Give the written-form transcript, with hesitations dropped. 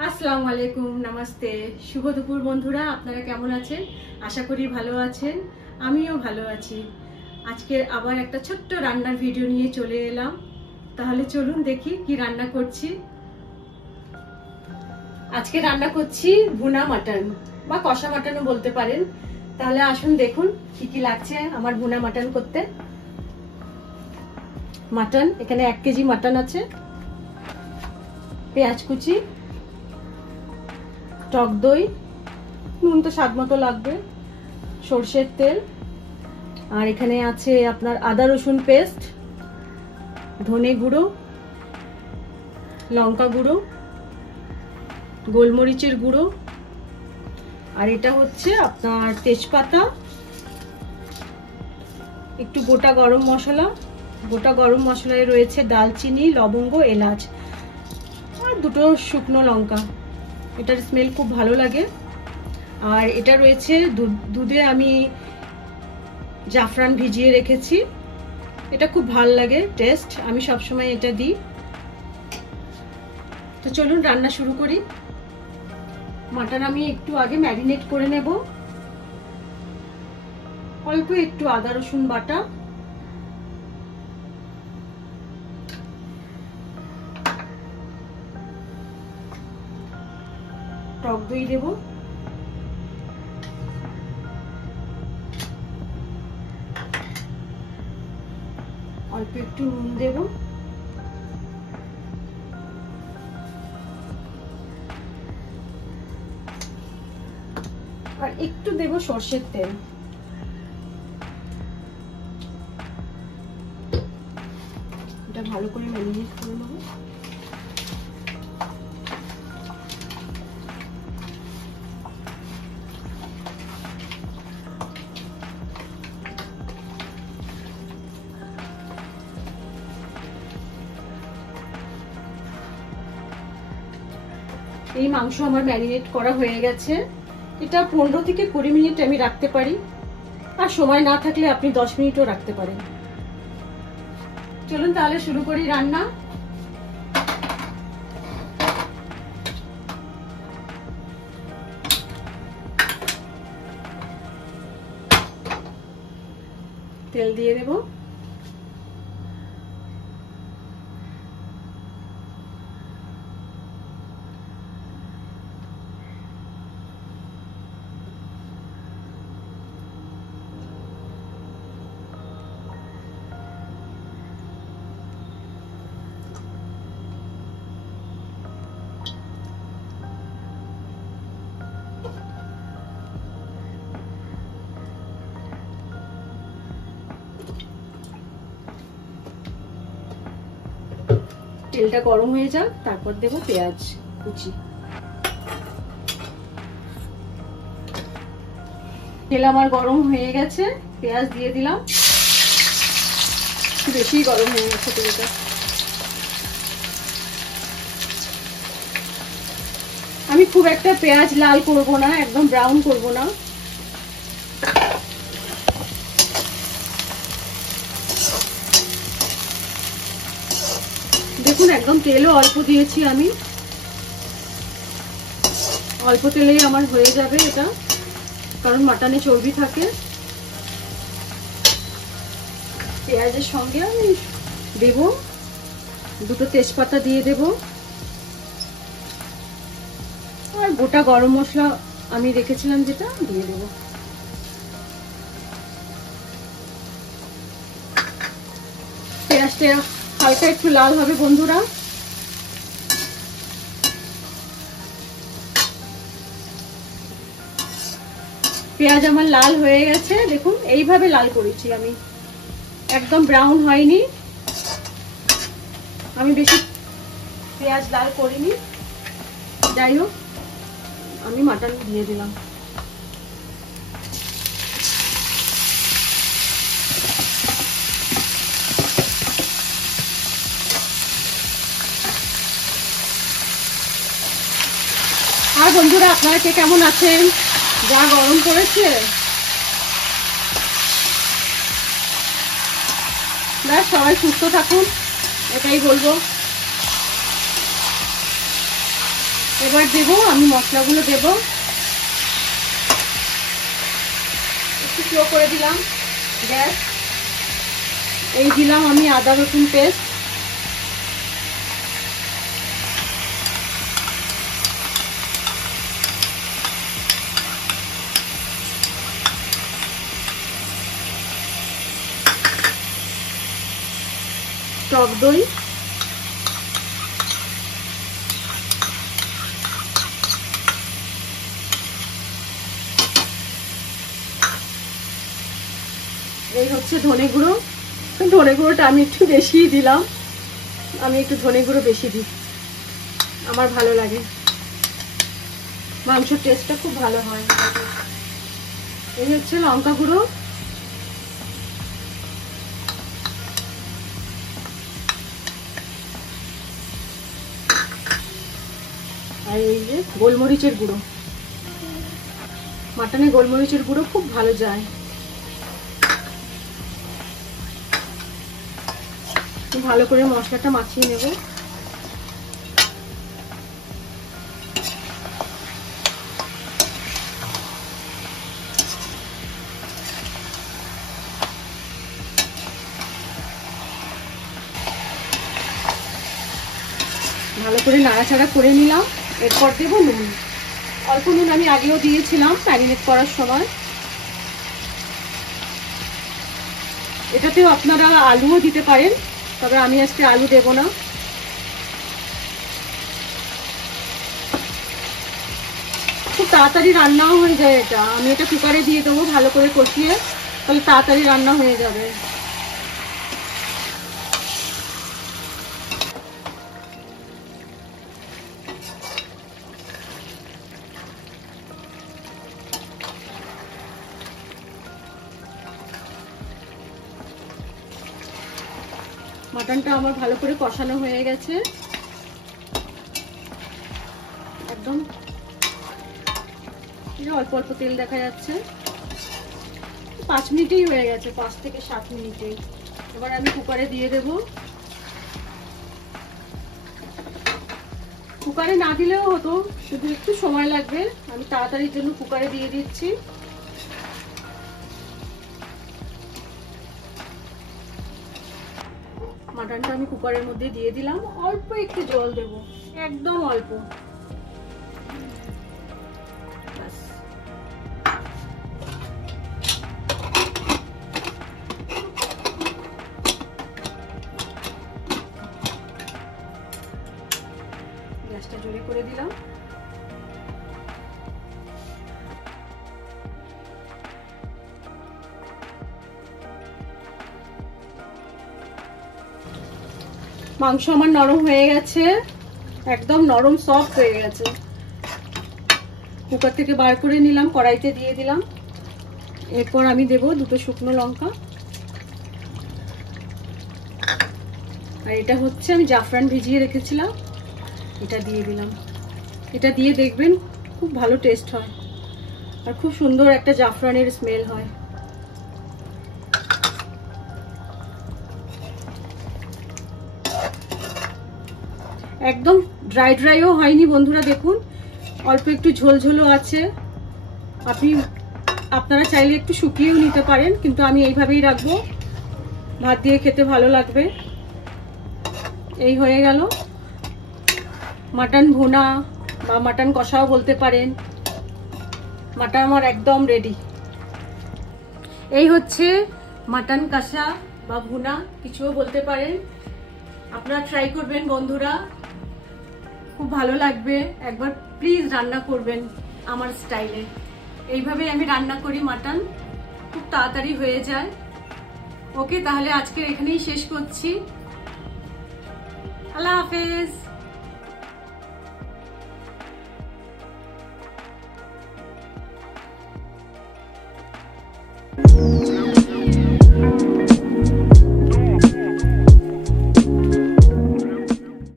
আসসালামু আলাইকুম, নমস্তে, শুভ দুপুর বন্ধুরা। আপনারা কেমন আছেন? আশা করি ভালো আছেন। আমিও ভালো আছি। আজকে আবার একটা ছোট্ট রান্নার ভিডিও নিয়ে চলে এলাম। তাহলে চলুন দেখি কি রান্না করছি। আজকে রান্না করছি ভুনা মাটন বা কষা মাটনও বলতে পারেন। তাহলে আসুন দেখুন কি কি লাগছে আমার ভুনা মাটন করতে। মাটন, এখানে 1 কেজি মাটন আছে, পেঁয়াজ কুচি, টক দই, নুন তো স্বাদ মতো লাগবে, সরষের তেল, আর এখানে আছে আপনার আদা রসুন পেস্ট, ধনে গুঁড়ো, লঙ্কা গুঁড়ো, গোলমরিচের গুঁড়ো, আর এটা হচ্ছে আপনার তেজপাতা, একটু গোটা গরম মশলা। গোটা গরম মশলায় রয়েছে দালচিনি, লবঙ্গ, এলাচ আর 2টো শুকনো লঙ্কা। এটার স্মেল খুব ভালো লাগে। আর এটা রয়েছে দুধে আমি জাফরান ভিজিয়ে রেখেছি, এটা খুব ভালো লাগে টেস্ট, আমি সবসময় এটা দিই। তো চলুন রান্না শুরু করি। মাটন আমি একটু আগে ম্যারিনেট করে নেব। অল্প একটু আদা রসুন বাটা, টক দই দেব, অল্প একটু নুন দেব, আর একটু দেব সরষের তেল। এটা ভালো করে ম্যারিনেট করে নেব। এই মাংস আমার ম্যারিনেট করা হয়ে গেছে। এটা 15 থেকে 20 মিনিট আমি রাখতে পারি, আর সময় না থাকলে আপনি 10 মিনিটও রাখতে পারেন। চলুন তাহলে শুরু করি রান্না। তেল দিয়ে দেব, তেলটা গরম হয়ে যাক, তারপর দেব পেঁয়াজ কুচি। তেল আমার গরম হয়ে গেছে, পেঁয়াজ দিয়ে দিলাম। বেশি গরম হয়ে গেছে তেলটা। আমি খুব একটা পেঁয়াজ লাল করব না, একদম ব্রাউন করব না। দেখুন একদম তেলও অল্প দিয়েছি আমি, অল্প তেলেই আমার হয়ে যাবে এটা, কারণ মাটনে চর্বি থাকে। পেঁয়াজের সঙ্গে আমি দেব 2টো তেজপাতা দিয়ে দেব, আর গোটা গরম মশলা আমি রেখেছিলাম যেটা দিয়ে দেব। পেঁয়াজটা হালকা একটু লাল হবে বন্ধুরা। পেঁয়াজ আমার লাল হয়ে গেছে, দেখুন এইভাবে লাল করেছি আমি, একদম ব্রাউন হয়নি। আমি বেশি পেঁয়াজ লাল করিনি। যাই হোক, আমি মাটন দিয়ে দিলাম। আর বন্ধুরা আপনারা কে কেমন আছেন? যা গরম পড়েছে, ব্যাস সবাই সুস্থ থাকুন, এটাই বলবো। এবার দেব আমি মশলাগুলো দেব, একটু স্লো করে দিলাম গ্যাস। এই দিলাম আমি আদা রসুন পেস্ট, টক দই, এই হচ্ছে ধনে গুঁড়ো। ধনে গুঁড়োটা আমি একটু বেশিই দিলাম, আমি একটু ধনে গুঁড়ো বেশি দিই, আমার ভালো লাগে, মাংসের টেস্টটা খুব ভালো হয়। এই হচ্ছে লঙ্কা গুঁড়ো, আর এই যে গোলমরিচের গুঁড়ো, মাটনে গোলমরিচের গুঁড়ো খুব ভালো যায়। ভালো করে মশলাটা মাখিয়ে নেব। ভালো করে নাড়াচাড়া করে নিলাম। এরপর দেবো নুন, অল্প নুন আমি আগেও দিয়েছিলাম ম্যারিনেট করার সময়। এটাতেও আপনারা আলুও দিতে পারেন, তবে আমি আজকে আলু দেব না। খুব তাড়াতাড়ি রান্নাও হয়ে যায় এটা, আমি এটা কুকারে দিয়ে দেবো ভালো করে কষিয়ে, তাহলে তাড়াতাড়ি রান্না হয়ে যাবে। মাটনটা আমার ভালো করে কষানো হয়ে গেছে, একদম অল্প অল্প তেল দেখা যাচ্ছে। 5 মিনিটেই হয়ে গেছে, 5 থেকে 7 মিনিটেই। এবার আমি কুকারে দিয়ে দেব। কুকারে না দিলেও হতো, শুধু একটু সময় লাগবে, আমি তাড়াতাড়ির জন্য কুকারে দিয়ে দিচ্ছি। মাটনটা আমি কুকারের মধ্যে দিয়ে দিলাম, অল্প একটু জল দেব, একদম অল্প। গ্যাসটা জোরে করে দিলাম। মাংস আমার নরম হয়ে গেছে, একদম নরম সফট হয়ে গেছে। কুকার থেকে বার করে নিলাম, কড়াইতে দিয়ে দিলাম। এরপর আমি দেব 2 শুকনো লঙ্কা, আর এটা হচ্ছে আমি জাফরান ভিজিয়ে রেখেছিলাম, এটা দিয়ে দিলাম। এটা দিয়ে দেখবেন খুব ভালো টেস্ট হয়, আর খুব সুন্দর একটা জাফরানের স্মেল হয়। একদম ড্রাই ড্রাইও হয়নি বন্ধুরা, দেখুন অল্প একটু ঝোলঝোলও আছে। আপনারা চাইলে একটু শুকিয়েও নিতে পারেন, কিন্তু আমি এইভাবেই রাখবো, ভাত দিয়ে খেতে ভালো লাগবে। এই হয়ে গেল মাটন ভুনা বা মাটন কষাও বলতে পারেন। মাটন আমার একদম রেডি। এই হচ্ছে মাটন কষা বা ভুনা, কিছুও বলতে পারেন। আপনারা ট্রাই করবেন বন্ধুরা, খুব ভালো লাগবে। একবার প্লিজ রান্না করবেন আমার স্টাইলে। এইভাবেই আমি রান্না করি মাটন, খুব তাড়াতাড়ি হয়ে যায়। ওকে, তাহলে আজকে এখানেই শেষ করছি। আল্লাহ হাফেজ।